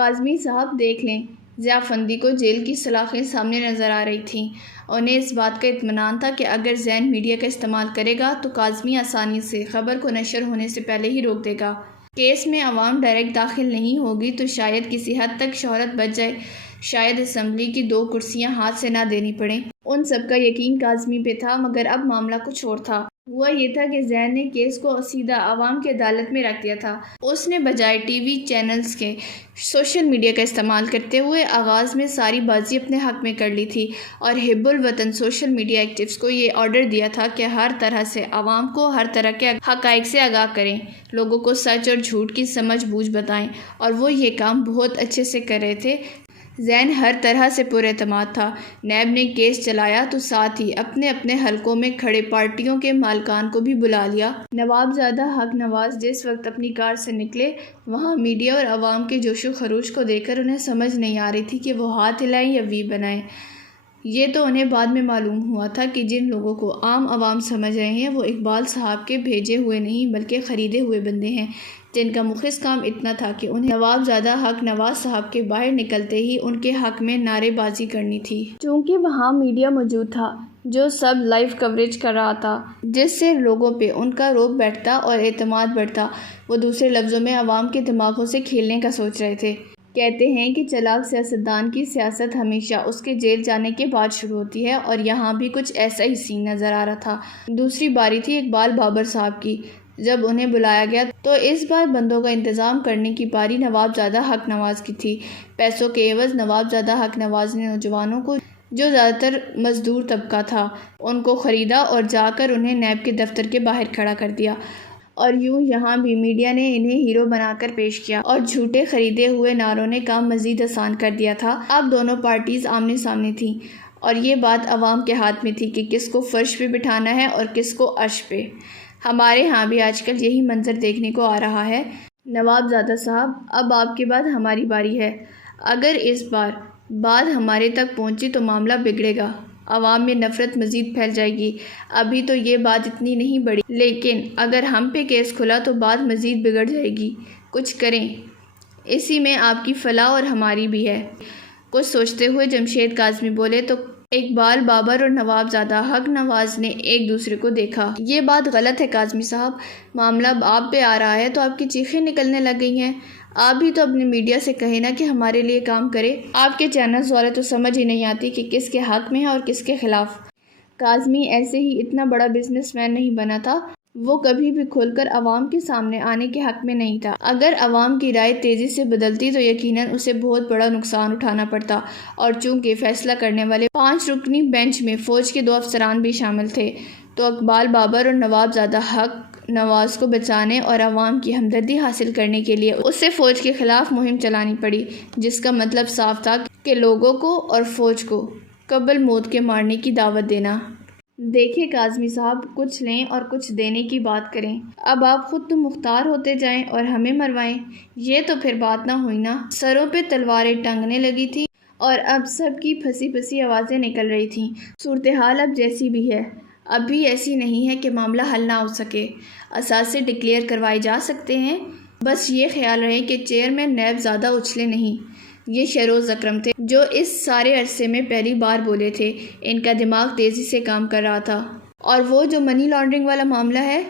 کاظمی صاحب دیکھ لیں، ضیاء افندی کو جیل کی سلاخیں سامنے نظر آ رہی تھیں۔ انہیں اس بات کا اطمینان تھا کہ اگر زین میڈیا کا استعمال کرے گا تو کاظمی آسانی سے خبر کو نشر ہونے سے پہلے ہی روک دے گا۔ کیس میں عوام ڈائریکٹ داخل نہیں ہوگی تو شاید کسی حد تک شہرت بچ جائے، شاید اسمبلی کی 2 کرسیاں ہاتھ سے نہ دینی پڑیں۔ ان سب کا یقین کاظمی پہ تھا، مگر اب معاملہ کچھ اور تھا۔ ہوا یہ تھا کہ زین نے کیس کو سیدھا عوام کی عدالت میں رکھ دیا تھا۔ اس نے بجائے ٹی وی چینلز کے سوشل میڈیا کا استعمال کرتے ہوئے آغاز میں ساری بازی اپنے حق میں کر لی تھی اور حب الوطن سوشل میڈیا ایکٹیوسٹ کو یہ آرڈر دیا تھا کہ ہر طرح سے عوام کو ہر طرح کے حقائق سے آگاہ کریں، لوگوں کو سچ اور جھوٹ کی سمجھ بوجھ بتائیں، اور وہ یہ کام بہت اچھے سے کر رہے تھے۔ زین ہر طرح سے پر اعتماد تھا۔ نیب نے کیس چلایا تو ساتھ ہی اپنے اپنے حلقوں میں کھڑے پارٹیوں کے مالکان کو بھی بلا لیا۔ نوابزادہ حق نواز جس وقت اپنی کار سے نکلے، وہاں میڈیا اور عوام کے جوش و خروش کو دیکھ کر انہیں سمجھ نہیں آ رہی تھی کہ وہ ہاتھ ہلائیں یا وی بنائیں۔ یہ تو انہیں بعد میں معلوم ہوا تھا کہ جن لوگوں کو عام عوام سمجھ رہے ہیں وہ اقبال صاحب کے بھیجے ہوئے نہیں بلکہ خریدے ہوئے بندے ہیں، جن کا مخص کام اتنا تھا کہ انہیں نوابزادہ حق نواز صاحب کے باہر نکلتے ہی ان کے حق میں نعرے بازی کرنی تھی۔ چونکہ وہاں میڈیا موجود تھا جو سب لائیو کوریج کر رہا تھا، جس سے لوگوں پہ ان کا رعب بیٹھتا اور اعتماد بڑھتا، وہ دوسرے لفظوں میں عوام کے دماغوں سے کھیلنے کا سوچ رہے تھے۔ کہتے ہیں کہ چلاک سیاستدان کی سیاست ہمیشہ اس کے جیل جانے کے بعد شروع ہوتی ہے، اور یہاں بھی کچھ ایسا ہی سین نظر آ رہا تھا۔ دوسری باری تھی اقبال بابر صاحب کی۔ جب انہیں بلایا گیا تو اس بار بندوں کا انتظام کرنے کی باری نوابزادہ حق نواز کی تھی۔ پیسوں کے عوض نوابزادہ حق نواز نے نوجوانوں کو، جو زیادہ تر مزدور طبقہ تھا، ان کو خریدا اور جا کر انہیں نیب کے دفتر کے باہر کھڑا کر دیا، اور یوں یہاں بھی میڈیا نے انہیں ہیرو بنا کر پیش کیا اور جھوٹے خریدے ہوئے نعروں نے کام مزید آسان کر دیا تھا۔ اب دونوں پارٹیز آمنے سامنے تھیں اور یہ بات عوام کے ہاتھ میں تھی کہ کس کو فرش پہ بٹھانا ہے اور کس کو عرش پہ۔ ہمارے ہاں بھی آج کل یہی منظر دیکھنے کو آ رہا ہے۔ نوابزادہ صاحب، اب آپ کے بعد ہماری باری ہے۔ اگر اس بار بات ہمارے تک پہنچی تو معاملہ بگڑے گا، عوام میں نفرت مزید پھیل جائے گی۔ ابھی تو یہ بات اتنی نہیں بڑھی، لیکن اگر ہم پہ کیس کھلا تو بات مزید بگڑ جائے گی۔ کچھ کریں، اسی میں آپ کی فلاح اور ہماری بھی ہے۔ کچھ سوچتے ہوئے جمشید کاظمی بولے تو اقبال بابر اور نوابزادہ حق نواز نے ایک دوسرے کو دیکھا۔ یہ بات غلط ہے کاظمی صاحب، معاملہ آپ پہ آ رہا ہے تو آپ کی چیخیں نکلنے لگ گئی ہیں۔ آپ بھی تو اپنے میڈیا سے کہیں نا کہ ہمارے لیے کام کرے۔ آپ کے چینلز والے تو سمجھ ہی نہیں آتی کہ کس کے حق میں ہے اور کس کے خلاف۔ کاظمی ایسے ہی اتنا بڑا بزنس مین نہیں بنا تھا، وہ کبھی بھی کھل کر عوام کے سامنے آنے کے حق میں نہیں تھا۔ اگر عوام کی رائے تیزی سے بدلتی تو یقیناً اسے بہت بڑا نقصان اٹھانا پڑتا، اور چونکہ فیصلہ کرنے والے 5 رکنی بینچ میں فوج کے 2 افسران بھی شامل تھے، تو اقبال بابر اور نوابزادہ حق نواز کو بچانے اور عوام کی ہمدردی حاصل کرنے کے لیے اسے فوج کے خلاف مہم چلانی پڑی، جس کا مطلب صاف تھا کہ لوگوں کو اور فوج کو قبل موت کے مارنے کی دعوت دینا۔ دیکھیں کاظمی صاحب، کچھ لیں اور کچھ دینے کی بات کریں۔ اب آپ خود تو مختار ہوتے جائیں اور ہمیں مروائیں، یہ تو پھر بات نہ ہوئی نا۔ سروں پہ تلواریں ٹنگنے لگی تھی اور اب سب کی پھنسی پھنسی آوازیں نکل رہی تھیں۔ صورتحال اب جیسی بھی ہے، اب بھی ایسی نہیں ہے کہ معاملہ حل نہ ہو سکے۔ اثاثے ڈکلیئر کروائے جا سکتے ہیں، بس یہ خیال رہے کہ چیئرمین نیب زیادہ اچھلے نہیں۔ یہ شیروز اکرم تھے جو اس سارے عرصے میں پہلی بار بولے تھے۔ ان کا دماغ تیزی سے کام کر رہا تھا، اور وہ جو منی لانڈرنگ والا معاملہ ہے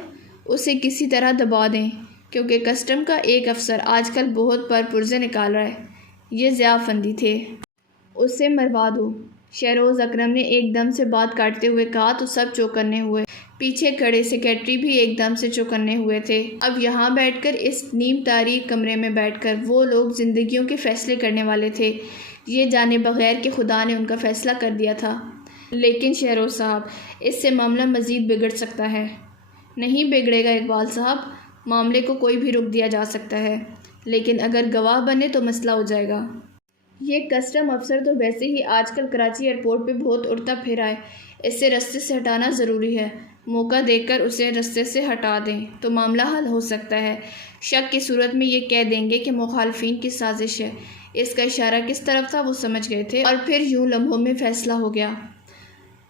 اسے کسی طرح دبا دیں، کیونکہ کسٹم کا ایک افسر آج کل بہت پرزے نکال رہا ہے۔ یہ ضیاء افندی تھے، اسے مروا دو۔ شیروز اکرم نے ایک دم سے بات کاٹتے ہوئے کہا تو سب چوکنے ہوئے۔ پیچھے کھڑے سیکرٹری بھی ایک دم سے چوکنے ہوئے تھے۔ اب یہاں بیٹھ کر، اس نیم تاریک کمرے میں بیٹھ کر وہ لوگ زندگیوں کے فیصلے کرنے والے تھے، یہ جانے بغیر کہ خدا نے ان کا فیصلہ کر دیا تھا۔ لیکن شیروز صاحب، اس سے معاملہ مزید بگڑ سکتا ہے۔ نہیں بگڑے گا اقبال صاحب، معاملے کو کوئی بھی روک دیا جا سکتا ہے، لیکن اگر گواہ بنے تو مسئلہ ہو جائے گا۔ یہ کسٹم افسر تو ویسے ہی آج کل کراچی ایئرپورٹ پہ بہت اڑتا پھرا ہے، اسے رستے سے ہٹانا ضروری ہے۔ موقع دیکھ کر اسے رستے سے ہٹا دیں تو معاملہ حل ہو سکتا ہے۔ شک کی صورت میں یہ کہہ دیں گے کہ مخالفین کی سازش ہے۔ اس کا اشارہ کس طرف تھا وہ سمجھ گئے تھے، اور پھر یوں لمحوں میں فیصلہ ہو گیا۔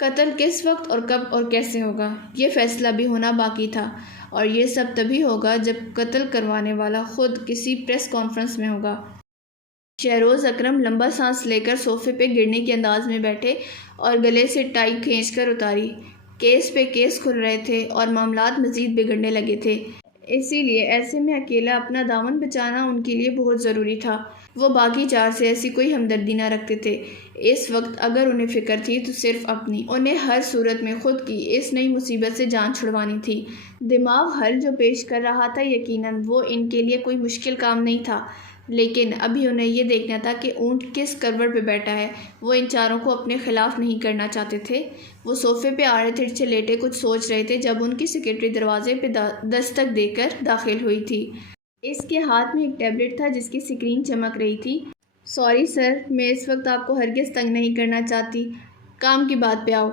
قتل کس وقت اور کب اور کیسے ہوگا، یہ فیصلہ بھی ہونا باقی تھا، اور یہ سب تبھی ہوگا جب قتل کروانے والا خود کسی پریس کانفرنس میں ہوگا۔ شہروز اکرم لمبا سانس لے کر صوفے پہ گرنے کے انداز میں بیٹھے اور گلے سے ٹائی کھینچ کر اتاری۔ کیس پہ کیس کھل رہے تھے اور معاملات مزید بگڑنے لگے تھے، اسی لیے ایسے میں اکیلا اپنا دامن بچانا ان کے لیے بہت ضروری تھا۔ وہ باقی چار سے ایسی کوئی ہمدردی نہ رکھتے تھے۔ اس وقت اگر انہیں فکر تھی تو صرف اپنی۔ انہیں ہر صورت میں خود کی اس نئی مصیبت سے جان چھڑوانی تھی۔ دماغ حل جو پیش کر رہا تھا یقیناً وہ ان کے لیے کوئی مشکل کام نہیں تھا، لیکن ابھی انہیں یہ دیکھنا تھا کہ اونٹ کس کروٹ پہ بیٹھا ہے۔ وہ ان چاروں کو اپنے خلاف نہیں کرنا چاہتے تھے۔ وہ صوفے پہ آڑے ترچھے لیٹے کچھ سوچ رہے تھے جب ان کی سیکرٹری دروازے پہ دستک دے کر داخل ہوئی تھی۔ اس کے ہاتھ میں ایک ٹیبلٹ تھا جس کی اسکرین چمک رہی تھی۔ سوری سر، میں اس وقت آپ کو ہرگز تنگ نہیں کرنا چاہتی، کام کی بات پہ آؤ۔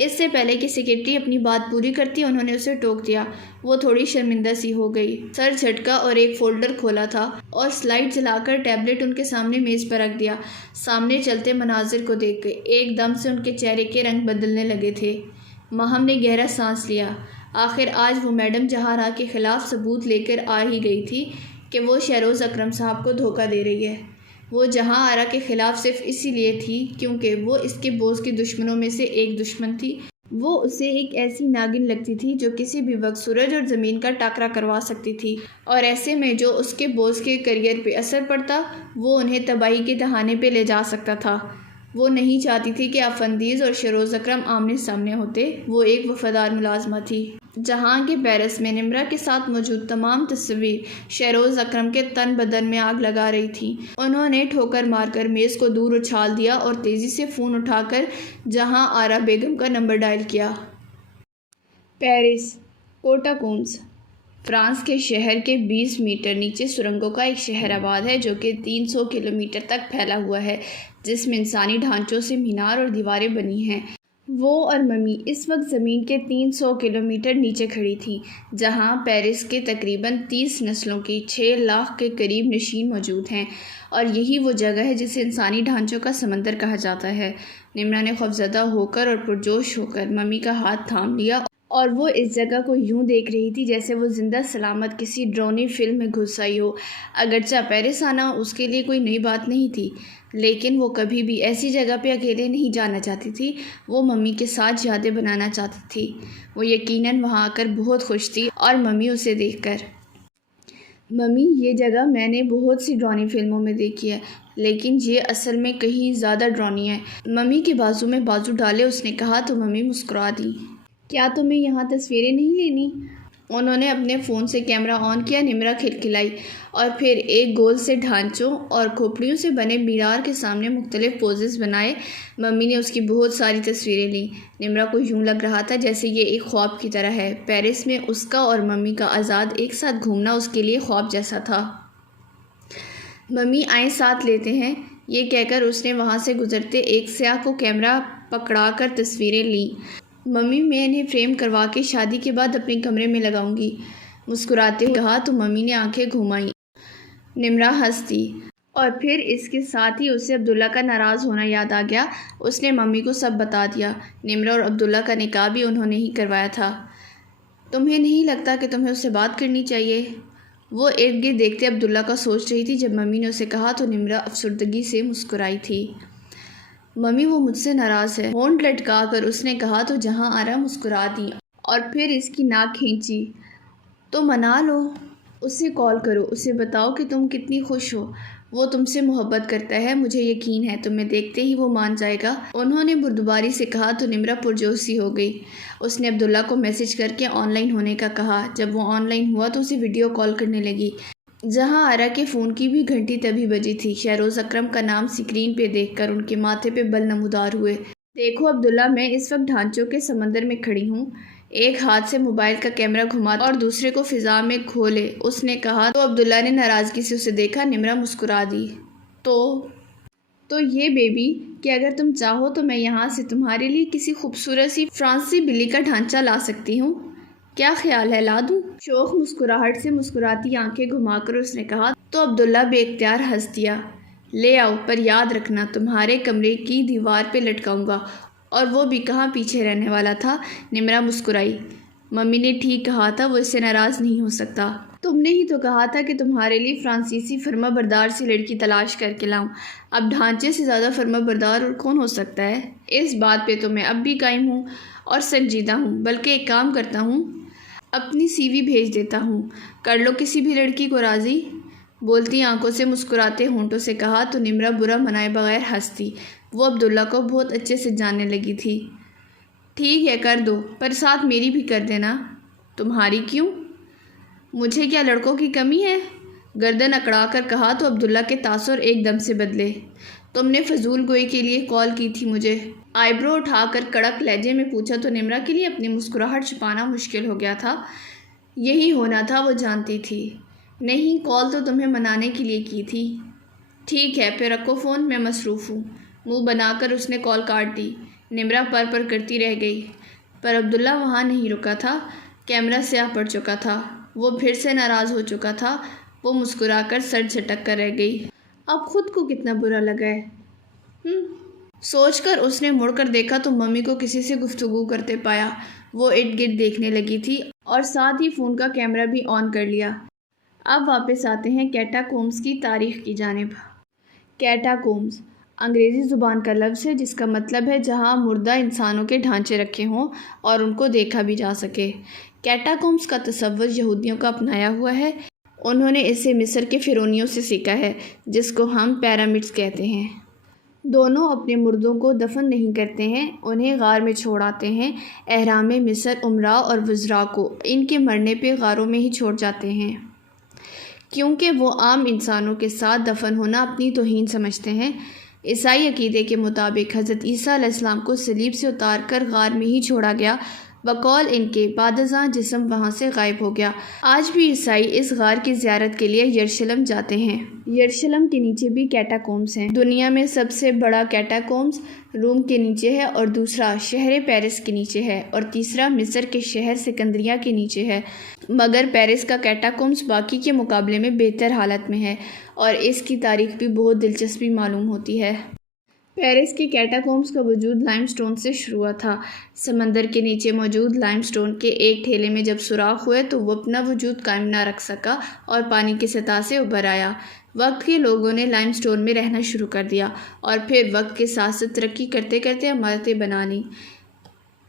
اس سے پہلے کہ سیکرٹری اپنی بات پوری کرتی انہوں نے اسے ٹوک دیا۔ وہ تھوڑی شرمندہ سی ہو گئی، سر جھٹکا اور ایک فولڈر کھولا تھا اور سلائیڈ جلا کر ٹیبلٹ ان کے سامنے میز پر رکھ دیا۔ سامنے چلتے مناظر کو دیکھ کے ایک دم سے ان کے چہرے کے رنگ بدلنے لگے تھے۔ ماہم نے گہرا سانس لیا۔ آخر آج وہ میڈم جہارا کے خلاف ثبوت لے کر آ ہی گئی تھی کہ وہ شہروز اکرم صاحب کو دھوکہ دے رہی ہے۔ وہ جہاں آرا کے خلاف صرف اسی لیے تھی کیونکہ وہ اس کے بوس کے دشمنوں میں سے ایک دشمن تھی۔ وہ اسے ایک ایسی ناگن لگتی تھی جو کسی بھی وقت سورج اور زمین کا ٹاکرا کروا سکتی تھی، اور ایسے میں جو اس کے بوس کے کیریئر پہ اثر پڑتا وہ انہیں تباہی کے دہانے پہ لے جا سکتا تھا۔ وہ نہیں چاہتی تھی کہ افندیز اور شہروز اکرم آمنے سامنے ہوتے۔ وہ ایک وفادار ملازمہ تھی۔ جہاں کہ پیرس میں نمرا کے ساتھ موجود تمام تصویر شہروز اکرم کے تن بدن میں آگ لگا رہی تھیں۔ انہوں نے ٹھوکر مار کر میز کو دور اچھال دیا اور تیزی سے فون اٹھا کر جہاں آرا بیگم کا نمبر ڈائل کیا۔ پیرس، کوٹاکونز، فرانس کے شہر کے 20 میٹر نیچے سرنگوں کا ایک شہر آباد ہے جو کہ 300 کلومیٹر تک پھیلا ہوا ہے، جس میں انسانی ڈھانچوں سے مینار اور دیواریں بنی ہیں۔ وہ اور ممی اس وقت زمین کے 300 کلومیٹر نیچے کھڑی تھیں، جہاں پیرس کے تقریباً 30 نسلوں کی 6 لاکھ کے قریب نشین موجود ہیں، اور یہی وہ جگہ ہے جسے انسانی ڈھانچوں کا سمندر کہا جاتا ہے۔ نمرا نے خوفزدہ ہو کر اور پرجوش ہو کر ممی کا ہاتھ تھام لیا اور وہ اس جگہ کو یوں دیکھ رہی تھی جیسے وہ زندہ سلامت کسی ڈرونی فلم میں گھس آئی ہو۔ اگرچہ پیرس آنا اس کے لیے کوئی نئی بات نہیں تھی، لیکن وہ کبھی بھی ایسی جگہ پہ اکیلے نہیں جانا چاہتی تھی۔ وہ ممی کے ساتھ یادیں بنانا چاہتی تھی۔ وہ یقیناً وہاں آ کر بہت خوش تھی، اور ممی اسے دیکھ کر۔ ممی، یہ جگہ میں نے بہت سی ڈرونی فلموں میں دیکھی ہے، لیکن یہ اصل میں کہیں زیادہ ڈرونی ہے۔ ممی کے بازو میں بازو ڈالے اس نے کہا تو ممی مسکرا دیں۔ کیا تمہیں یہاں تصویریں نہیں لینی؟ انہوں نے اپنے فون سے کیمرہ آن کیا۔ نمرا کھلکھلائی اور پھر ایک گول سے ڈھانچوں اور کھوپڑیوں سے بنے مینار کے سامنے مختلف پوزز بنائے۔ ممی نے اس کی بہت ساری تصویریں لیں۔ نمرا کو یوں لگ رہا تھا جیسے یہ ایک خواب کی طرح ہے۔ پیرس میں اس کا اور ممی کا آزاد ایک ساتھ گھومنا اس کے لیے خواب جیسا تھا۔ ممی آئیں ساتھ لیتے ہیں، یہ کہہ کر اس نے وہاں سے گزرتے ایک سیاح کو کیمرہ پکڑا کر تصویریں لیں۔ ممی، میں انہیں فریم کروا کے شادی کے بعد اپنے کمرے میں لگاؤں گی، مسکراتے ہوئے کہا تو ممی نے آنکھیں گھمائیں۔ نمرا ہنس دی، اور پھر اس کے ساتھ ہی اسے عبداللہ کا ناراض ہونا یاد آ گیا۔ اس نے ممی کو سب بتا دیا۔ نمرا اور عبداللہ کا نکاح بھی انہوں نے ہی کروایا تھا۔ تمہیں نہیں لگتا کہ تمہیں اس سے بات کرنی چاہیے؟ وہ ارد گرد دیکھتے عبداللہ کا سوچ رہی تھی۔ جب ممی نے اسے کہا تو نمرا افسردگی سے مسکرائی تھی۔ ممی، وہ مجھ سے ناراض ہے، ہونٹ لٹکا کر اس نے کہا تو جہاں آرا مسکرا دی اور پھر اس کی ناک کھینچی۔ تو منا لو، اسے کال کرو، اسے بتاؤ کہ تم کتنی خوش ہو۔ وہ تم سے محبت کرتا ہے، مجھے یقین ہے تمہیں دیکھتے ہی وہ مان جائے گا، انہوں نے بردباری سے کہا تو نمرا پرجوش سی ہو گئی۔ اس نے عبداللہ کو میسج کر کے آن لائن ہونے کا کہا۔ جب وہ آن لائن ہوا تو اسے ویڈیو کال کرنے لگی۔ جہاں آرا کے فون کی بھی گھنٹی تبھی بجی تھی۔ شہروز اکرم کا نام اسکرین پہ دیکھ کر ان کے ماتھے پہ بل نمودار ہوئے۔ دیکھو عبداللہ، میں اس وقت ڈھانچوں کے سمندر میں کھڑی ہوں۔ ایک ہاتھ سے موبائل کا کیمرہ گھما اور دوسرے کو فضا میں کھولے اس نے کہا تو عبداللہ نے ناراضگی سے اسے دیکھا۔ نمرا مسکرا دی۔ تو یہ بیبی کہ اگر تم چاہو تو میں یہاں سے تمہارے لیے کسی خوبصورت سی فرانسیسی بلی کا ڈھانچہ لا سکتی ہوں، کیا خیال ہے، لا دوں؟ شوخ مسکراہٹ سے مسکراتی آنکھیں گھما کر اس نے کہا تو عبداللہ بے اختیار ہنس دیا۔ لے آؤ، پر یاد رکھنا تمہارے کمرے کی دیوار پہ لٹکاؤں گا، اور وہ بھی کہاں پیچھے رہنے والا تھا۔ نمرا مسکرائی۔ ممی نے ٹھیک کہا تھا، وہ اس سے ناراض نہیں ہو سکتا۔ تم نے ہی تو کہا تھا کہ تمہارے لیے فرانسیسی فرما بردار سی لڑکی تلاش کر کے لاؤں۔ اب ڈھانچے سے زیادہ فرما بردار اور کون ہو سکتا ہے؟ اس بات پہ تو میں اب بھی قائم ہوں اور سنجیدہ ہوں، بلکہ ایک کام کرتا ہوں، اپنی سی وی بھیج دیتا ہوں، کر لو کسی بھی لڑکی کو راضی۔ بولتی آنکھوں سے مسکراتے ہونٹوں سے کہا تو نمرہ برا منائے بغیر ہنستی۔ وہ عبداللہ کو بہت اچھے سے جاننے لگی تھی۔ ٹھیک ہے کر دو، پر ساتھ میری بھی کر دینا۔ تمہاری کیوں؟ مجھے کیا لڑکوں کی کمی ہے؟ گردن اکڑا کر کہا تو عبداللہ کے تاثر ایک دم سے بدلے۔ تم نے فضول گوئی کے لیے کال کی تھی مجھے؟ آئی برو اٹھا کر کڑک لہجے میں پوچھا تو نمرہ کے لیے اپنی مسکراہٹ چھپانا مشکل ہو گیا تھا۔ یہی ہونا تھا، وہ جانتی تھی۔ نہیں، کال تو تمہیں منانے کے لیے کی تھی۔ ٹھیک ہے پھر رکھو فون، میں مصروف ہوں۔ منہ بنا کر اس نے کال کاٹ دی۔ نمرہ پر کرتی رہ گئی، پر عبداللہ وہاں نہیں رکا تھا۔ کیمرہ سیاہ پڑ چکا تھا، وہ پھر سے ناراض ہو چکا تھا۔ وہ مسکرا کر سر جھٹک کر رہ گئی۔ اب خود کو کتنا برا لگا ہے سوچ کر اس نے مڑ کر دیکھا تو ممی کو کسی سے گفتگو کرتے پایا۔ وہ ارد گرد دیکھنے لگی تھی اور ساتھ ہی فون کا کیمرہ بھی آن کر لیا۔ اب واپس آتے ہیں کیٹاکومز کی تاریخ کی جانب۔ کیٹاکومز انگریزی زبان کا لفظ ہے جس کا مطلب ہے جہاں مردہ انسانوں کے ڈھانچے رکھے ہوں اور ان کو دیکھا بھی جا سکے۔ کیٹاکومز کا تصور یہودیوں کا اپنایا ہوا ہے۔ انہوں نے اسے مصر کے فرعونیوں سے سیکھا ہے جس کو ہم پیرامڈز کہتے ہیں۔ دونوں اپنے مردوں کو دفن نہیں کرتے ہیں، انہیں غار میں چھوڑ آتے ہیں۔ احرام مصر امراء اور وزراء کو ان کے مرنے پہ غاروں میں ہی چھوڑ جاتے ہیں، کیونکہ وہ عام انسانوں کے ساتھ دفن ہونا اپنی توہین سمجھتے ہیں۔ عیسائی عقیدے کے مطابق حضرت عیسیٰ علیہ السلام کو صلیب سے اتار کر غار میں ہی چھوڑا گیا، بقول ان کے بعد ازاں جسم وہاں سے غائب ہو گیا۔ آج بھی عیسائی اس غار کی زیارت کے لیے یروشلم جاتے ہیں۔ یروشلم کے نیچے بھی کیٹاکومز ہیں۔ دنیا میں سب سے بڑا کیٹاکومز روم کے نیچے ہے اور دوسرا شہر پیرس کے نیچے ہے اور تیسرا مصر کے شہر سکندریہ کے نیچے ہے، مگر پیرس کا کیٹاکومز باقی کے مقابلے میں بہتر حالت میں ہے اور اس کی تاریخ بھی بہت دلچسپی معلوم ہوتی ہے۔ پیرس کے کیٹاکومز کا وجود لائم سٹون سے شروع ہوا تھا۔ سمندر کے نیچے موجود لائم سٹون کے ایک ٹھیلے میں جب سوراخ ہوئے تو وہ اپنا وجود قائم نہ رکھ سکا اور پانی کی سطح سے ابھر آیا۔ وقت کے لوگوں نے لائم سٹون میں رہنا شروع کر دیا اور پھر وقت کے ساتھ ساتھ ترقی کرتے کرتے عمارتیں بنا لیں۔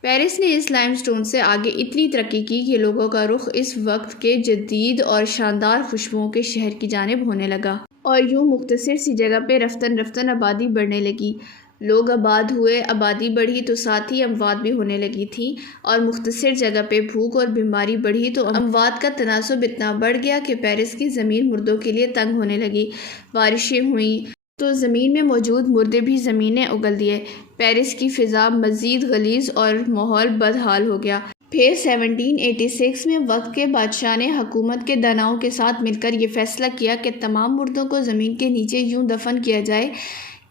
پیرس نے اس لائم سٹون سے آگے اتنی ترقی کی کہ لوگوں کا رخ اس وقت کے جدید اور شاندار خوشبوؤں کے شہر کی جانب ہونے لگا، اور یوں مختصر سی جگہ پہ رفتن رفتن آبادی بڑھنے لگی۔ لوگ آباد ہوئے، آبادی بڑھی تو ساتھ ہی اموات بھی ہونے لگی تھی، اور مختصر جگہ پہ بھوک اور بیماری بڑھی تو اموات کا تناسب اتنا بڑھ گیا کہ پیرس کی زمین مردوں کے لیے تنگ ہونے لگی۔ بارشیں ہوئیں تو زمین میں موجود مردے بھی زمینیں اگل دیے۔ پیرس کی فضا مزید غلیظ اور ماحول بدحال ہو گیا۔ پھر 1786 میں وقت کے بادشاہ نے حکومت کے داناؤں کے ساتھ مل کر یہ فیصلہ کیا کہ تمام مردوں کو زمین کے نیچے یوں دفن کیا جائے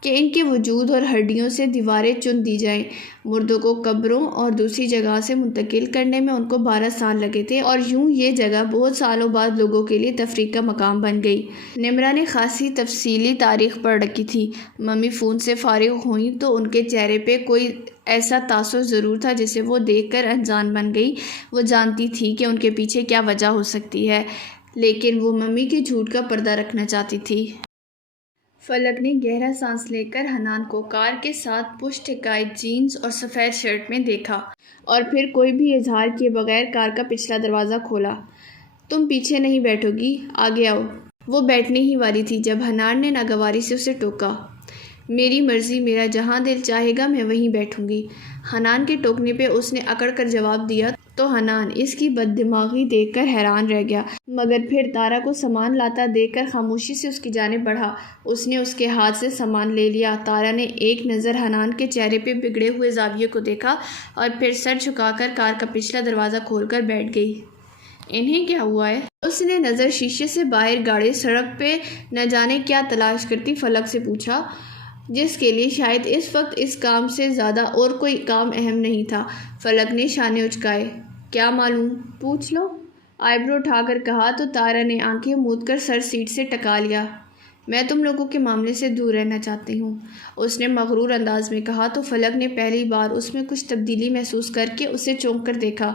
کہ ان کے وجود اور ہڈیوں سے دیواریں چن دی جائیں۔ مردوں کو قبروں اور دوسری جگہ سے منتقل کرنے میں ان کو 12 سال لگے تھے، اور یوں یہ جگہ بہت سالوں بعد لوگوں کے لیے تفریح کا مقام بن گئی۔ نمرہ نے خاصی تفصیلی تاریخ پڑھ رکھی تھی۔ ممی فون سے فارغ ہوئیں تو ان کے چہرے پہ کوئی ایسا تاثر ضرور تھا جسے وہ دیکھ کر انجان بن گئی۔ وہ جانتی تھی کہ ان کے پیچھے کیا وجہ ہو سکتی ہے، لیکن وہ ممی کے جھوٹ کا پردہ رکھنا چاہتی تھی۔ فلک نے گہرا سانس لے کر حنان کو کار کے ساتھ پشت ٹکائے جینز اور سفید شرٹ میں دیکھا اور پھر کوئی بھی اظہار کیے بغیر کار کا پچھلا دروازہ کھولا۔ تم پیچھے نہیں بیٹھو گی، آگے آؤ۔ وہ بیٹھنے ہی والی تھی جب حنان نے ناگواری سے اسے ٹوکا۔ میری مرضی، میرا جہاں دل چاہے گا میں وہیں بیٹھوں گی۔ حنان کے ٹوکنے پہ اس نے اکڑ کر جواب دیا تو حنان اس کی بد دماغی دیکھ کر حیران رہ گیا، مگر پھر تارا کو سامان لاتا دیکھ کر خاموشی سے اس کی جانب بڑھا۔ اس نے اس کے ہاتھ سے سامان لے لیا۔ تارا نے ایک نظر حنان کے چہرے پہ بگڑے ہوئے زاویے کو دیکھا اور پھر سر جھکا کر کار کا پچھلا دروازہ کھول کر بیٹھ گئی۔ انہیں کیا ہوا ہے؟ اس نے نظر شیشے سے باہر گاڑی سڑک پہ نہ جانے کیا تلاش کرتی فلک سے پوچھا، جس کے لیے شاید اس وقت اس کام سے زیادہ اور کوئی کام اہم نہیں تھا۔ فلک نے شانے اچکائے۔ کیا معلوم، پوچھ لو، آئی برو اٹھا کر کہا تو تارا نے آنکھیں موند کر سر سیٹ سے ٹکا لیا۔ میں تم لوگوں کے معاملے سے دور رہنا چاہتی ہوں، اس نے مغرور انداز میں کہا تو فلک نے پہلی بار اس میں کچھ تبدیلی محسوس کر کے اسے چونک کر دیکھا۔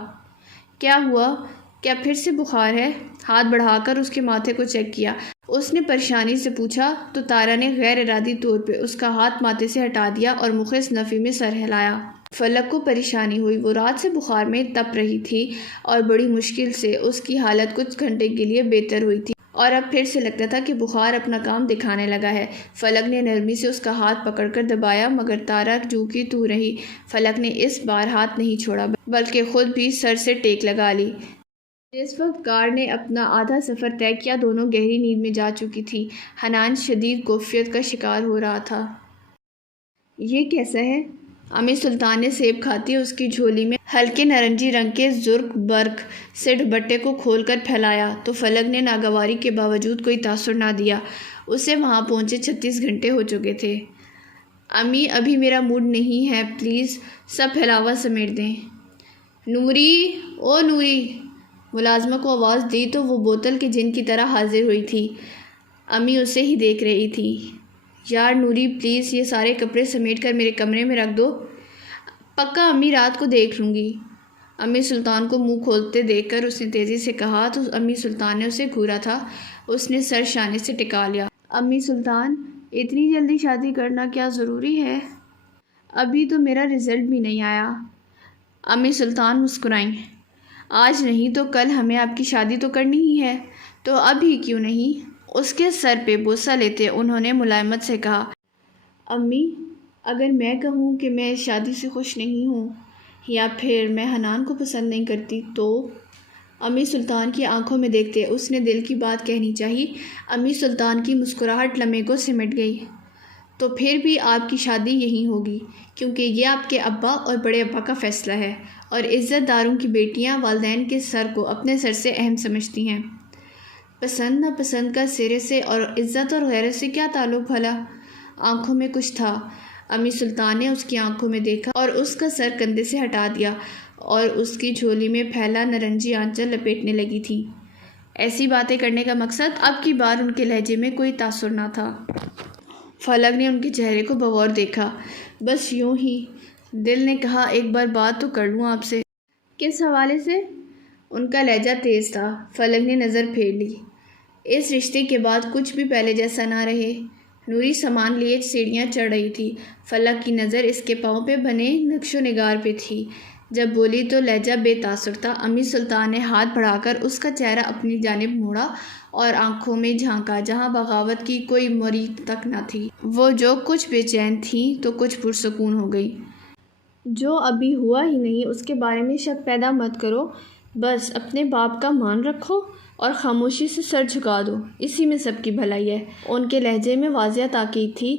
کیا ہوا؟ کیا پھر سے بخار ہے؟ ہاتھ بڑھا کر اس کے ماتھے کو چیک کیا۔ اس نے پریشانی سے پوچھا تو تارا نے غیر ارادی طور پہ اس کا ہاتھ ماتھے سے ہٹا دیا اور مخلص نفی میں سر ہلایا۔ فلک کو پریشانی ہوئی، وہ رات سے بخار میں تپ رہی تھی اور بڑی مشکل سے اس کی حالت کچھ گھنٹے کے لیے بہتر ہوئی تھی، اور اب پھر سے لگتا تھا کہ بخار اپنا کام دکھانے لگا ہے۔ فلک نے نرمی سے اس کا ہاتھ پکڑ کر دبایا، مگر تارا جو کی تو رہی۔ فلک نے اس بار ہاتھ نہیں چھوڑا بلکہ خود بھی سر سے ٹیک لگا لی۔ جس وقت کار نے اپنا آدھا سفر طے کیا، دونوں گہری نیند میں جا چکی تھی۔ حنان شدید کوفیت کا شکار ہو رہا تھا۔ یہ کیسا ہے؟ امی سلطان نے سیب کھاتی اس کی جھولی میں ہلکے نارنجی رنگ کے زرق برق سے دوپٹے کو کھول کر پھیلایا تو فلک نے ناگواری کے باوجود کوئی تاثر نہ دیا۔ اسے وہاں پہنچے 36 گھنٹے ہو چکے تھے۔ امی ابھی میرا موڈ نہیں ہے، پلیز سب پھیلاوا سمیٹ دیں۔ نوری، او نوری! ملازمہ کو آواز دی تو وہ بوتل کے جن کی طرح حاضر ہوئی تھی۔ امی اسے ہی دیکھ رہی تھی۔ یار نوری پلیز یہ سارے کپڑے سمیٹ کر میرے کمرے میں رکھ دو۔ پکا امی رات کو دیکھ لوں گی۔ امی سلطان کو منہ کھولتے دیکھ کر اس نے تیزی سے کہا تو امی سلطان نے اسے گھورا تھا۔ اس نے سر شانے سے ٹکا لیا۔ امی سلطان، اتنی جلدی شادی کرنا کیا ضروری ہے؟ ابھی تو میرا رزلٹ بھی نہیں آیا۔ امی سلطان مسکرائیں۔ آج نہیں تو کل ہمیں آپ کی شادی تو کرنی ہی ہے، تو اب ہی کیوں نہیں؟ اس کے سر پہ بوسہ لیتے انہوں نے ملائمت سے کہا۔ امی، اگر میں کہوں کہ میں اس شادی سے خوش نہیں ہوں یا پھر میں حنان کو پسند نہیں کرتی تو؟ امی سلطان کی آنکھوں میں دیکھتے اس نے دل کی بات کہنی چاہی۔ امی سلطان کی مسکراہٹ لمحے کو سمٹ گئی۔ تو پھر بھی آپ کی شادی یہی ہوگی، کیونکہ یہ آپ کے ابا اور بڑے ابا کا فیصلہ ہے، اور عزت داروں کی بیٹیاں والدین کے سر کو اپنے سر سے اہم سمجھتی ہیں۔ پسند ناپسند کا سرے سے اور عزت اور غیرت سے کیا تعلق بھلا؟ آنکھوں میں کچھ تھا۔ امی سلطان نے اس کی آنکھوں میں دیکھا اور اس کا سر کندھے سے ہٹا دیا اور اس کی جھولی میں پھیلا نارنجی آنچل لپیٹنے لگی تھی۔ ایسی باتیں کرنے کا مقصد؟ اب کی بار ان کے لہجے میں کوئی تاثر نہ تھا۔ فلک نے ان کے چہرے کو بغور دیکھا۔ بس یوں ہی۔ دل نے کہا ایک بار بات تو کر لوں آپ سے۔ کس حوالے سے؟ ان کا لہجہ تیز تھا۔ فلک نے نظر پھیر لی۔ اس رشتے کے بعد کچھ بھی پہلے جیسا نہ رہے۔ نوری سامان لیے سیڑھیاں چڑھ رہی تھی۔ فلک کی نظر اس کے پاؤں پہ بنے نقش و نگار پہ تھی۔ جب بولی تو لہجہ بے تاثر تھا۔ امی سلطان نے ہاتھ بڑھا کر اس کا چہرہ اپنی جانب موڑا اور آنکھوں میں جھانکا جہاں بغاوت کی کوئی مری تک نہ تھی۔ وہ جو کچھ بے چین تھی تو کچھ پرسکون ہو گئی۔ جو ابھی ہوا ہی نہیں اس کے بارے میں شک پیدا مت کرو، بس اپنے باپ کا مان رکھو اور خاموشی سے سر جھکا دو، اسی میں سب کی بھلائی ہے۔ ان کے لہجے میں واضح تاکید تھی۔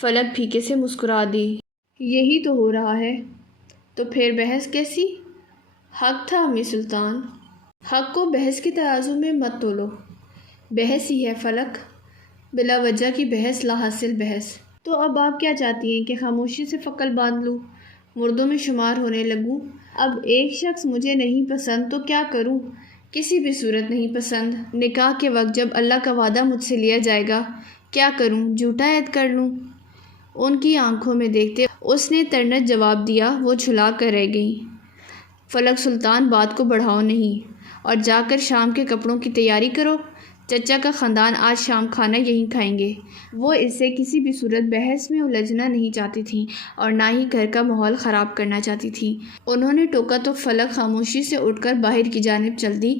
فلک پھیکے سے مسکرا دی۔ یہی تو ہو رہا ہے، تو پھر بحث کیسی؟ حق تھا امی سلطان۔ حق کو بحث کے ترازو میں مت تولو۔ بحث ہی ہے فلک، بلا وجہ کی بحث، لا حاصل بحث۔ تو اب آپ کیا چاہتی ہیں کہ خاموشی سے فکل باندھ لوں، مردوں میں شمار ہونے لگوں؟ اب ایک شخص مجھے نہیں پسند تو کیا کروں؟ کسی بھی صورت نہیں پسند۔ نکاح کے وقت جب اللہ کا وعدہ مجھ سے لیا جائے گا کیا کروں؟ جھوٹا عہد کر لوں؟ ان کی آنکھوں میں دیکھتے اس نے ترنت جواب دیا۔ وہ جھلا کر رہ گئیں۔ فلک سلطان بات کو بڑھاؤ نہیں اور جا کر شام کے کپڑوں کی تیاری کرو۔ چچا کا خاندان آج شام کھانا یہیں کھائیں گے۔ وہ اس سے کسی بھی صورت بحث میں الجھنا نہیں چاہتی تھیں اور نہ ہی گھر کا ماحول خراب کرنا چاہتی تھیں۔ انہوں نے ٹوکا تو فلک خاموشی سے اٹھ کر باہر کی جانب چل دی۔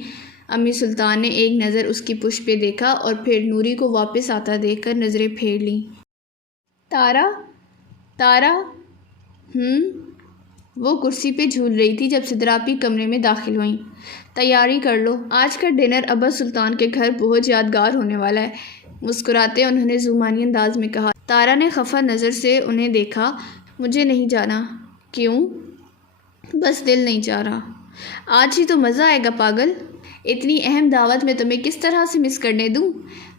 امی سلطان نے ایک نظر اس کی پشت پہ دیکھا اور پھر نوری کو واپس آتا دیکھ کر نظریں پھیر لیں۔ تارا، تارا! وہ کرسی پہ جھول رہی تھی جب سدراپی کمرے میں داخل ہوئیں۔ تیاری کر لو، آج کا ڈنر ابا سلطان کے گھر بہت یادگار ہونے والا ہے، مسکراتے انہوں نے زمانی انداز میں کہا۔ تارا نے خفا نظر سے انہیں دیکھا۔ مجھے نہیں جانا۔ کیوں؟ بس دل نہیں چاہ رہا۔ آج ہی تو مزہ آئے گا پاگل۔ اتنی اہم دعوت میں تمہیں کس طرح سے مس کرنے دوں؟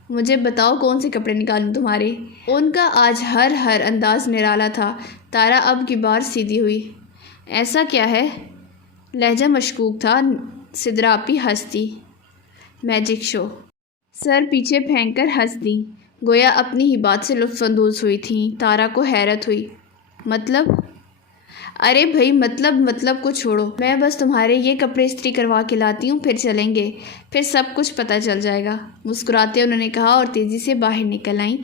مجھے بتاؤ کون سے کپڑے نکالوں تمہارے؟ ان کا آج ہر انداز نرالا تھا۔ تارا اب کی بار سیدھی ہوئی۔ ایسا کیا ہے؟ لہجہ مشکوک تھا۔ سدراپی ہنس دی۔ میجک شو۔ سر پیچھے پھینک کر ہنس دی، گویا اپنی ہی بات سے لطف اندوز ہوئی تھیں۔ تارا کو حیرت ہوئی۔ مطلب؟ ارے بھائی مطلب کو چھوڑو، میں بس تمہارے یہ کپڑے استری کروا کے لاتی ہوں، پھر چلیں گے، پھر سب کچھ پتہ چل جائے گا، مسکراتے انہوں نے کہا اور تیزی سے باہر نکل آئیں۔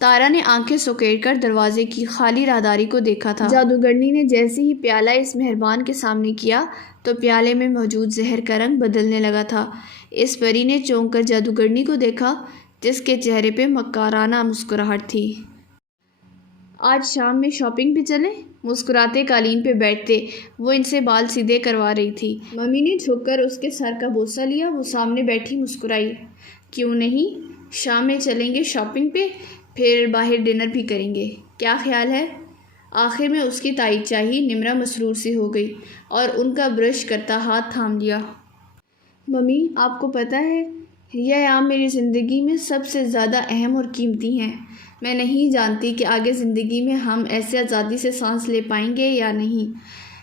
تارا نے آنکھیں سکیڑ کر دروازے کی خالی راہداری کو دیکھا تھا۔ جادوگرنی نے جیسے ہی پیالہ اس مہربان کے سامنے کیا تو پیالے میں موجود زہر کا رنگ بدلنے لگا تھا۔ اس پری نے چونک کر جادوگرنی کو دیکھا جس کے چہرے پہ مکارانہ مسکراہٹ تھی۔ آج شام میں شاپنگ پہ چلیں؟ مسکراتے قالین پہ بیٹھتے وہ ان سے بال سیدھے کروا رہی تھی۔ ممی نے جھک کر اس کے سر کا بوسہ لیا۔ وہ سامنے بیٹھی مسکرائی۔ کیوں نہیں، شام میں چلیں گے شاپنگ پہ، پھر باہر ڈنر بھی کریں گے، کیا خیال ہے؟ آخر میں اس کی تائید چاہی۔ نمرا مسرور سی ہو گئی اور ان کا برش کرتا ہاتھ تھام لیا۔ ممی آپ کو پتہ ہے یہ ایام میری زندگی میں سب سے زیادہ اہم اور قیمتی ہیں۔ میں نہیں جانتی کہ آگے زندگی میں ہم ایسے آزادی سے سانس لے پائیں گے یا نہیں،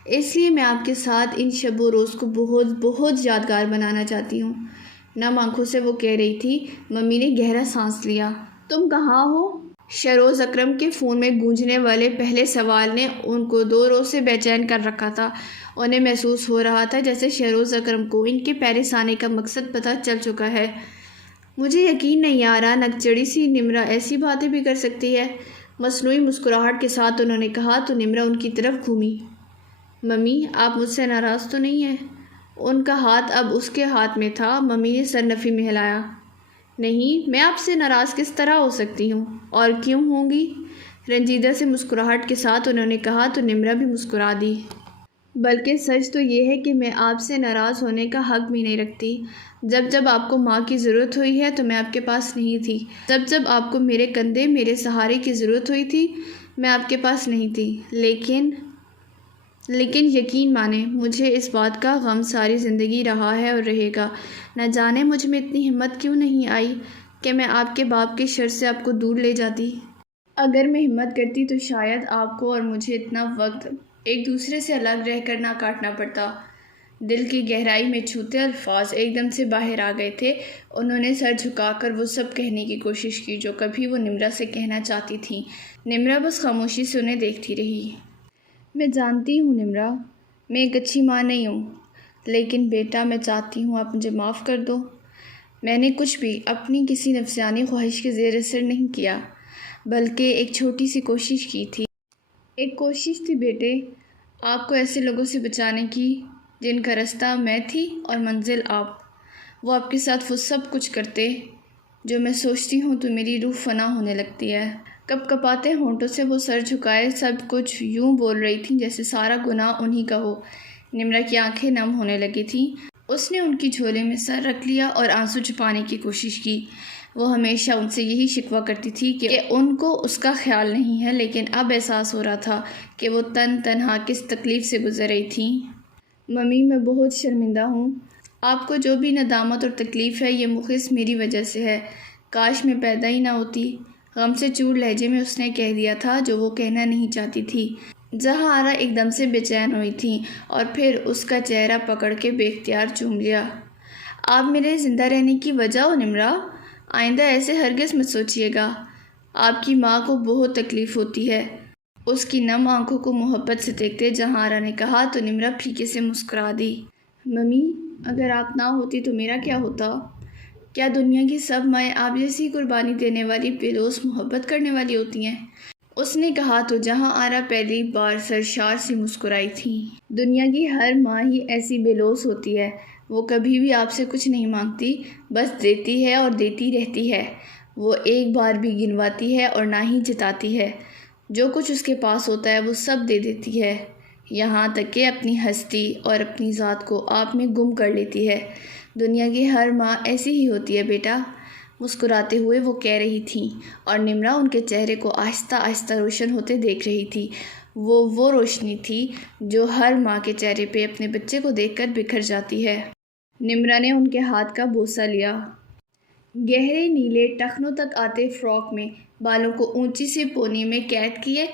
اس لیے میں آپ کے ساتھ ان شب و روز کو بہت بہت یادگار بنانا چاہتی ہوں۔ نم آنکھوں سے وہ کہہ رہی تھی۔ ممی نے گہرا سانس لیا۔ تم کہاں ہو؟ شہروز اکرم کے فون میں گونجنے والے پہلے سوال نے ان کو 2 روز سے بے چین کر رکھا تھا۔ انہیں محسوس ہو رہا تھا جیسے شہروز اکرم کو ان کے پیرس آنے کا مقصد پتہ چل چکا ہے۔ مجھے یقین نہیں آ رہا نکچڑی سی نمرا ایسی باتیں بھی کر سکتی ہے، مصنوعی مسکراہٹ کے ساتھ انہوں نے کہا تو نمرا ان کی طرف گھومی۔ ممی آپ مجھ سے ناراض تو نہیں ہیں؟ ان کا ہاتھ اب اس کے ہاتھ میں تھا۔ ممی نے سر نفی میں ہلایا۔ نہیں، میں آپ سے ناراض کس طرح ہو سکتی ہوں، اور کیوں ہوں گی؟ رنجیدہ سے مسکراہٹ کے ساتھ انہوں نے کہا تو نمرا بھی مسکرا دی۔ بلکہ سچ تو یہ ہے کہ میں آپ سے ناراض ہونے کا حق بھی نہیں رکھتی۔ جب آپ کو ماں کی ضرورت ہوئی ہے تو میں آپ کے پاس نہیں تھی۔ جب آپ کو میرے کندھے میرے سہارے کی ضرورت ہوئی تھی میں آپ کے پاس نہیں تھی۔ لیکن یقین مانیں مجھے اس بات کا غم ساری زندگی رہا ہے اور رہے گا۔ نہ جانے مجھ میں اتنی ہمت کیوں نہیں آئی کہ میں آپ کے باپ کے شر سے آپ کو دور لے جاتی۔ اگر میں ہمت کرتی تو شاید آپ کو اور مجھے اتنا وقت ایک دوسرے سے الگ رہ کر نہ کاٹنا پڑتا۔ دل کی گہرائی میں چھوتے الفاظ ایک دم سے باہر آ گئے تھے۔ انہوں نے سر جھکا کر وہ سب کہنے کی کوشش کی جو کبھی وہ نمرا سے کہنا چاہتی تھیں۔ نمرا بس خاموشی سے انہیں دیکھتی رہی۔ میں جانتی ہوں نمرا، میں ایک اچھی ماں نہیں ہوں، لیکن بیٹا میں چاہتی ہوں آپ مجھے معاف کر دو۔ میں نے کچھ بھی اپنی کسی نفسانی خواہش کے زیر اثر نہیں کیا، بلکہ ایک چھوٹی سی کوشش کی تھی۔ ایک کوشش تھی بیٹے، آپ کو ایسے لوگوں سے بچانے کی جن کا رستہ میں تھی اور منزل آپ۔ وہ آپ کے ساتھ وہ سب کچھ کرتے جو میں سوچتی ہوں تو میری روح فنا ہونے لگتی ہے۔ کپ کپاتے ہونٹوں سے وہ سر جھکائے سب کچھ یوں بول رہی تھیں جیسے سارا گناہ انہی کا ہو۔ نمرا کی آنکھیں نم ہونے لگی تھیں۔ اس نے ان کی جھولے میں سر رکھ لیا اور آنسو چھپانے کی کوشش کی۔ وہ ہمیشہ ان سے یہی شکوہ کرتی تھی کہ ان کو اس کا خیال نہیں ہے، لیکن اب احساس ہو رہا تھا کہ وہ تنہا کس تکلیف سے گزر رہی تھیں۔ ممی میں بہت شرمندہ ہوں۔ آپ کو جو بھی ندامت اور تکلیف ہے یہ مخص میری وجہ سے ہے۔ کاش میں پیدا ہی نہ ہوتی۔ غم سے چور لہجے میں اس نے کہہ دیا تھا جو وہ کہنا نہیں چاہتی تھی۔ جہاں آرا ایک دم سے بے چین ہوئی تھیں اور پھر اس کا چہرہ پکڑ کے بے اختیار چوم لیا۔ آپ میرے زندہ رہنے کی وجہ ہو نمرا، آئندہ ایسے ہرگز مت سوچیے گا۔ آپ کی ماں کو بہت تکلیف ہوتی ہے۔ اس کی نم آنکھوں کو محبت سے دیکھتے جہاں آرا نے کہا تو نمرا پھیکے سے مسکرا دی۔ ممی اگر آپ نہ ہوتی تو میرا کیا ہوتا؟ کیا دنیا کی سب مائیں آپ جیسی قربانی دینے والی بے لوث محبت کرنے والی ہوتی ہیں؟ اس نے کہا تو جہاں آرا پہلی بار سرشار سی مسکرائی تھی۔ دنیا کی ہر ماں ہی ایسی بے لوث ہوتی ہے۔ وہ کبھی بھی آپ سے کچھ نہیں مانگتی، بس دیتی ہے اور دیتی رہتی ہے۔ وہ ایک بار بھی گنواتی ہے اور نہ ہی جتاتی ہے۔ جو کچھ اس کے پاس ہوتا ہے وہ سب دے دیتی ہے، یہاں تک کہ اپنی ہستی اور اپنی ذات کو آپ میں گم کر لیتی ہے۔ دنیا کی ہر ماں ایسی ہی ہوتی ہے بیٹا، مسکراتے ہوئے وہ کہہ رہی تھیں اور نمرا ان کے چہرے کو آہستہ آہستہ روشن ہوتے دیکھ رہی تھی۔ وہ روشنی تھی جو ہر ماں کے چہرے پہ اپنے بچے کو دیکھ کر بکھر جاتی ہے۔ نمرا نے ان کے ہاتھ کا بوسہ لیا۔ گہرے نیلے ٹخنوں تک آتے فراک میں بالوں کو اونچی سی پونی میں قید کیے،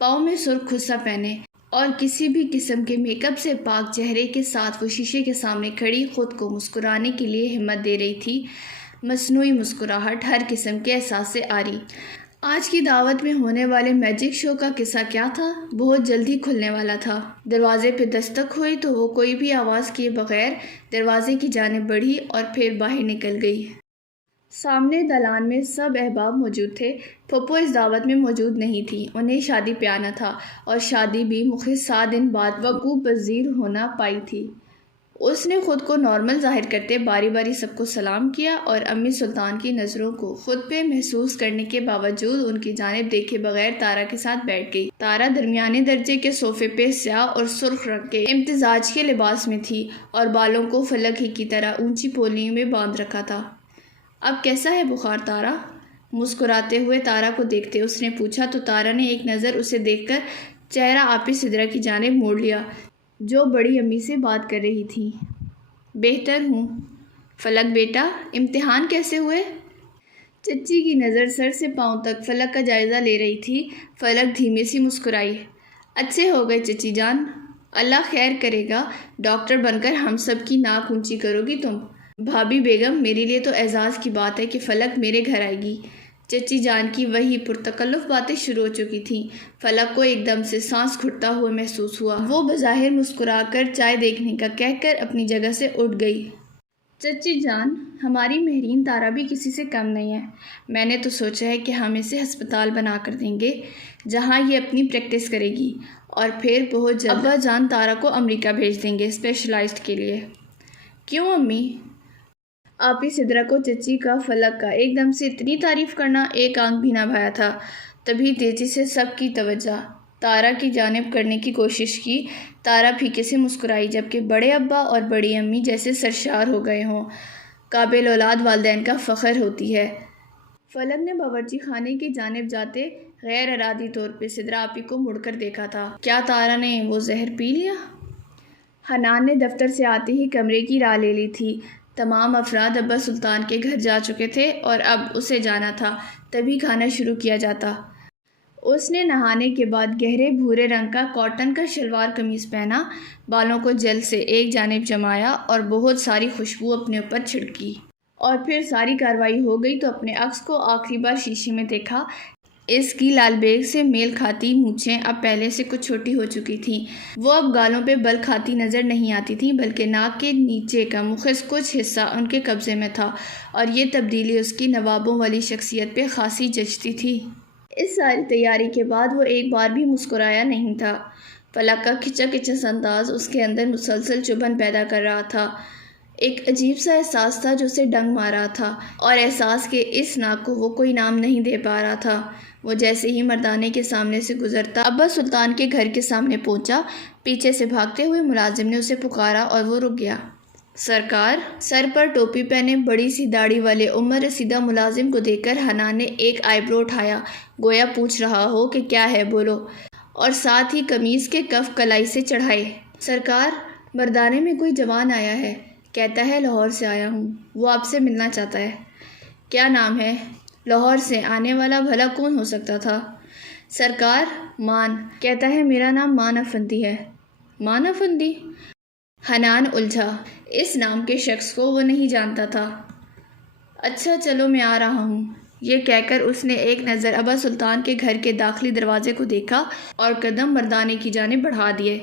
پاؤں میں سرخ کھسا پہنے اور کسی بھی قسم کے میک اپ سے پاک چہرے کے ساتھ وہ شیشے کے سامنے کھڑی خود کو مسکرانے کے لیے ہمت دے رہی تھی۔ مصنوعی مسکراہٹ ہر قسم کے احساس سے عاری۔ آج کی دعوت میں ہونے والے میجک شو کا قصہ کیا تھا؟ بہت جلدی کھلنے والا تھا۔ دروازے پہ دستک ہوئی تو وہ کوئی بھی آواز کیے بغیر دروازے کی جانب بڑھی اور پھر باہر نکل گئی۔ سامنے دالان میں سب احباب موجود تھے۔ پھپھو اس دعوت میں موجود نہیں تھی۔ انہیں شادی پہ آنا تھا اور شادی بھی مخصوص 7 دن بعد وقوع پذیر ہونا پائی تھی۔ اس نے خود کو نارمل ظاہر کرتے باری باری سب کو سلام کیا اور امی سلطان کی نظروں کو خود پہ محسوس کرنے کے باوجود ان کی جانب دیکھے بغیر تارا کے ساتھ بیٹھ گئی۔ تارا درمیانے درجے کے صوفے پہ سیاہ اور سرخ رنگ کے امتزاج کے لباس میں تھی اور بالوں کو فلک ہی کی طرح اونچی پولیوں میں باندھ رکھا تھا۔ اب کیسا ہے بخار تارا؟ مسکراتے ہوئے تارا کو دیکھتے اس نے پوچھا تو تارا نے ایک نظر اسے دیکھ کر چہرہ آپی سدرا کی جانب موڑ لیا جو بڑی امی سے بات کر رہی تھی۔ بہتر ہوں فلک بیٹا، امتحان کیسے ہوئے؟ چچی کی نظر سر سے پاؤں تک فلک کا جائزہ لے رہی تھی۔ فلک دھیمی سی مسکرائی۔ اچھے ہو گئے چچی جان، اللہ خیر کرے گا، ڈاکٹر بن کر ہم سب کی ناک اونچی کرو گی تم۔ بھابھی بیگم، میرے لیے تو اعزاز کی بات ہے کہ فلک میرے گھر آئے گی۔ چچی جان کی وہی پرتکلف باتیں شروع ہو چکی تھیں۔ فلک کو ایک دم سے سانس گھٹتا ہوا محسوس ہوا۔ وہ بظاہر مسکرا کر چائے دیکھنے کا کہہ کر اپنی جگہ سے اٹھ گئی۔ چچی جان، ہماری مہرین تارا بھی کسی سے کم نہیں ہے۔ میں نے تو سوچا ہے کہ ہم اسے ہسپتال بنا کر دیں گے جہاں یہ اپنی پریکٹس کرے گی اور پھر بہت جلد ابا جان تارا کو امریکہ بھیج دیں گے اسپیشلائزڈ کے لیے۔ کیوں امی؟ آپی سدرا کو چچی کا فلک کا ایک دم سے اتنی تعریف کرنا ایک آنکھ بھی نہ بھایا تھا۔ تبھی تیزی سے سب کی توجہ تارا کی جانب کرنے کی کوشش کی۔ تارا پھیکے سے مسکرائی جبکہ بڑے ابا اور بڑی امی جیسے سرشار ہو گئے ہوں۔ قابل اولاد والدین کا فخر ہوتی ہے۔ فلک نے باورچی خانے کی جانب جاتے غیر ارادی طور پہ سدرا آپی کو مڑ کر دیکھا تھا۔ کیا تارا نے وہ زہر پی لیا؟ حنان نے دفتر سے آتے ہی کمرے کی راہ لے لی تھی۔ تمام افراد ابا سلطان کے گھر جا چکے تھے اور اب اسے جانا تھا تبھی کھانا شروع کیا جاتا۔ اس نے نہانے کے بعد گہرے بھورے رنگ کا کاٹن کا شلوار قمیص پہنا، بالوں کو جل سے ایک جانب جمایا اور بہت ساری خوشبو اپنے اوپر چھڑکی اور پھر ساری کارروائی ہو گئی تو اپنے عکس کو آخری بار شیشے میں دیکھا۔ اس کی لال بیگ سے میل کھاتی مونچھیں اب پہلے سے کچھ چھوٹی ہو چکی تھیں۔ وہ اب گالوں پہ بل کھاتی نظر نہیں آتی تھیں بلکہ ناک کے نیچے کا مخص کچھ حصہ ان کے قبضے میں تھا اور یہ تبدیلی اس کی نوابوں والی شخصیت پہ خاصی جچتی تھی۔ اس ساری تیاری کے بعد وہ ایک بار بھی مسکرایا نہیں تھا۔ فلک کا کھچا کھچا سا انداز اس کے اندر مسلسل چبھن پیدا کر رہا تھا۔ ایک عجیب سا احساس تھا جو اسے ڈنگ مار رہا تھا اور احساس کے اس ناک کو وہ کوئی نام نہیں دے پا رہا تھا۔ وہ جیسے ہی مردانے کے سامنے سے گزرتا ابا سلطان کے گھر کے سامنے پہنچا، پیچھے سے بھاگتے ہوئے ملازم نے اسے پکارا اور وہ رک گیا۔ سرکار؟ سر پر ٹوپی پہنے بڑی سی داڑھی والے عمر رسیدہ ملازم کو دیکھ کر حنان نے ایک آئی برو اٹھایا گویا پوچھ رہا ہو کہ کیا ہے بولو، اور ساتھ ہی قمیض کے کف کلائی سے چڑھائے۔ سرکار، مردانے میں کوئی جوان آیا ہے، کہتا ہے لاہور سے آیا ہوں، وہ آپ سے ملنا چاہتا ہے۔ کیا نام ہے؟ لاہور سے آنے والا بھلا کون ہو سکتا تھا؟ سرکار، مان، کہتا ہے میرا نام مان افندی ہے۔ مان افندی؟ حنان الجھا۔ اس نام کے شخص کو وہ نہیں جانتا تھا۔ اچھا چلو میں آ رہا ہوں، یہ کہہ کر اس نے ایک نظر ابا سلطان کے گھر کے داخلی دروازے کو دیکھا اور قدم مردانے کی جانب بڑھا دیے۔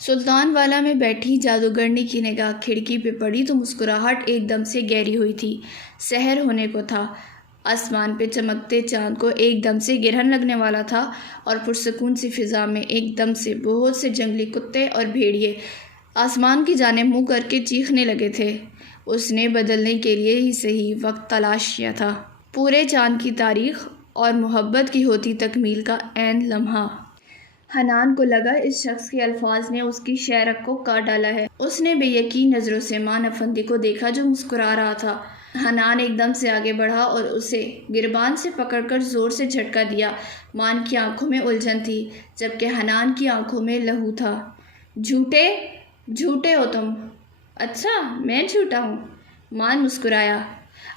سلطان والا میں بیٹھی جادوگرنی کی نگاہ کھڑکی پہ پڑی تو مسکراہٹ ایک دم سے گہری ہوئی تھی۔ سحر ہونے کو تھا۔ آسمان پہ چمکتے چاند کو ایک دم سے گرہن لگنے والا تھا اور پرسکون سی فضا میں ایک دم سے بہت سے جنگلی کتے اور بھیڑیے آسمان کی جانب منہ کر کے چیخنے لگے تھے۔ اس نے بدلنے کے لیے ہی صحیح وقت تلاش کیا تھا، پورے چاند کی تاریخ اور محبت کی ہوتی تکمیل کا عین لمحہ۔ حنان کو لگا اس شخص کے الفاظ نے اس کی شہرک کو کاٹ ڈالا ہے۔ اس نے بے یقین نظروں سے مان افندی کو دیکھا جو مسکرا رہا تھا۔ حنان ایک دم سے آگے بڑھا اور اسے گربان سے پکڑ کر زور سے جھٹکا دیا۔ مان کی آنکھوں میں الجھن تھی جبکہ حنان کی آنکھوں میں لہو تھا۔ جھوٹے، جھوٹے ہو تم۔ اچھا میں جھوٹا ہوں؟ مان مسکرایا۔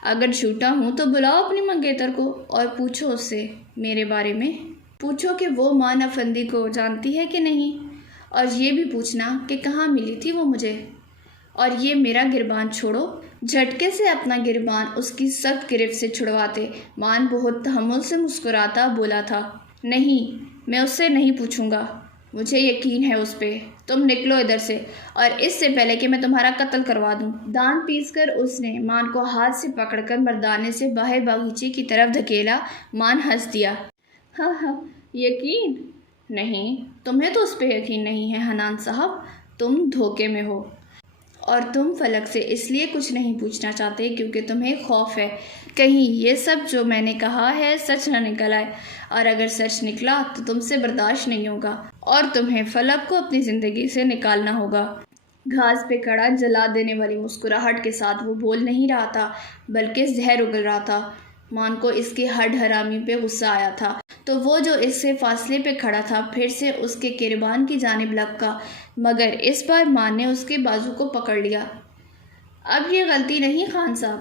اگر جھوٹا ہوں تو بلاؤ اپنی منگیتر کو اور پوچھو اس سے میرے بارے میں۔ پوچھو کہ وہ مان افندی کو جانتی ہے کہ نہیں، اور یہ بھی پوچھنا کہ کہاں ملی تھی وہ مجھے۔ اور یہ میرا گربان چھوڑو، جھٹکے سے اپنا گریبان اس کی سخت گرفت سے چھڑواتے مان بہت تحمل سے مسکراتا بولا تھا، نہیں، میں اس سے نہیں پوچھوں گا، مجھے یقین ہے اس پہ، تم نکلو ادھر سے، اور اس سے پہلے کہ میں تمہارا قتل کروا دوں۔ دانت پیس کر اس نے مان کو ہاتھ سے پکڑ کر مردانے سے باہر باغیچے کی طرف دھکیلا۔ مان ہنس دیا، ہاں ہاں، یقین نہیں، تمہیں تو اس پہ یقین نہیں ہے حنان صاحب، تم دھوکے میں ہو، اور تم فلک سے اس لیے کچھ نہیں پوچھنا چاہتے کیونکہ تمہیں خوف ہے کہیں یہ سب جو میں نے کہا ہے سچ نہ نکل آئے، اور اگر سچ نکلا تو تم سے برداشت نہیں ہوگا اور تمہیں فلک کو اپنی زندگی سے نکالنا ہوگا۔ گھاس پہ کھڑا جلا دینے والی مسکراہٹ کے ساتھ وہ بول نہیں رہا تھا بلکہ زہر اگل رہا تھا۔ مان کو اس کے ہڈ حرامی پہ غصہ آیا تھا تو وہ جو اس سے فاصلے پہ کھڑا تھا پھر سے اس کے گریبان کی جانب لپکا، مگر اس بار مان نے اس کے بازو کو پکڑ لیا۔ اب یہ غلطی نہیں خان صاحب،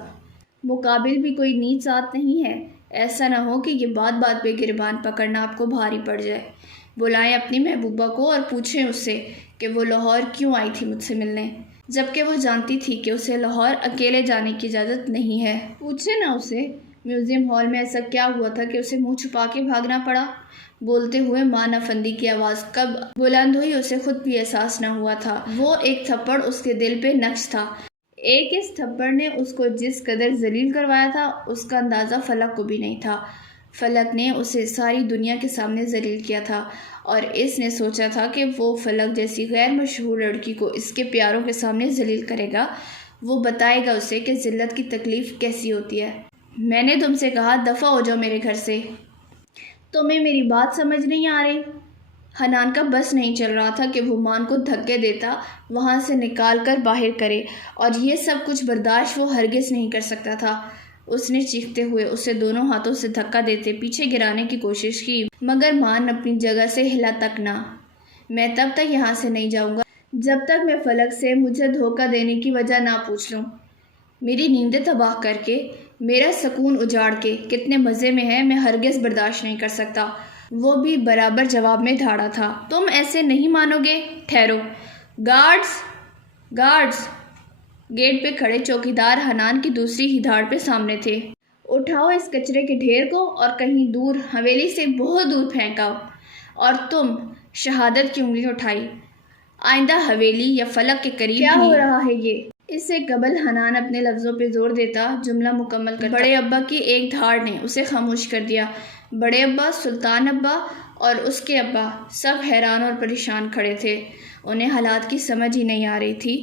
مقابل بھی کوئی نیچ ذات نہیں ہے، ایسا نہ ہو کہ یہ بات بات پہ گریبان پکڑنا آپ کو بھاری پڑ جائے۔ بلائیں اپنی محبوبہ کو اور پوچھیں اس سے کہ وہ لاہور کیوں آئی تھی مجھ سے ملنے، جبکہ وہ جانتی تھی کہ اسے لاہور اکیلے جانے کی اجازت نہیں ہے۔ پوچھے نا اسے میوزیم ہال میں ایسا کیا ہوا تھا کہ اسے منہ چھپا کے بھاگنا پڑا۔ بولتے ہوئے مان افندی کی آواز کب بلند ہوئی اسے خود بھی احساس نہ ہوا تھا۔ وہ ایک تھپڑ اس کے دل پہ نقش تھا، ایک اس تھپڑ نے اس کو جس قدر ذلیل کروایا تھا اس کا اندازہ فلک کو بھی نہیں تھا۔ فلک نے اسے ساری دنیا کے سامنے ذلیل کیا تھا اور اس نے سوچا تھا کہ وہ فلک جیسی غیر مشہور لڑکی کو اس کے پیاروں کے سامنے ذلیل کرے گا، وہ بتائے گا اسے کہ ذلت کی تکلیف کیسی ہوتی ہے۔ میں نے تم سے کہا دفع ہو جاؤ میرے گھر سے، تمہیں میری بات سمجھ نہیں آ رہی؟ حنان کا بس نہیں چل رہا تھا کہ وہ مان کو دھکے دیتا وہاں سے نکال کر باہر کرے، اور یہ سب کچھ برداشت وہ ہرگز نہیں کر سکتا تھا۔ اس نے چیختے ہوئے اسے دونوں ہاتھوں سے دھکا دیتے پیچھے گرانے کی کوشش کی، مگر مان اپنی جگہ سے ہلا تک نہ۔ میں تب تک یہاں سے نہیں جاؤں گا جب تک میں فلک سے مجھے دھوکہ دینے کی وجہ نہ پوچھ لوں۔ میری نیندیں تباہ کر کے، میرا سکون اجاڑ کے کتنے مزے میں ہے میں ہرگز برداشت نہیں کر سکتا۔ وہ بھی برابر جواب میں دھاڑا تھا، تم ایسے نہیں مانو گے، ٹھہرو، گارڈز گارڈز۔ گیٹ پہ کھڑے چوکیدار حنان کی دوسری ہی دھاڑ پہ سامنے تھے۔ اٹھاؤ اس کچرے کے ڈھیر کو اور کہیں دور حویلی سے بہت دور پھینکاؤ، اور تم شہادت کی انگلی اٹھائی، آئندہ حویلی یا فلک کے قریب کیا ہو رہا ہے یہ؟ اس سے قبل حنان اپنے لفظوں پہ زور دیتا جملہ مکمل کرتا، بڑے ابا کی ایک دھاڑ نے اسے خاموش کر دیا۔ بڑے ابا، سلطان ابا اور اس کے ابا سب حیران اور پریشان کھڑے تھے، انہیں حالات کی سمجھ ہی نہیں آ رہی تھی۔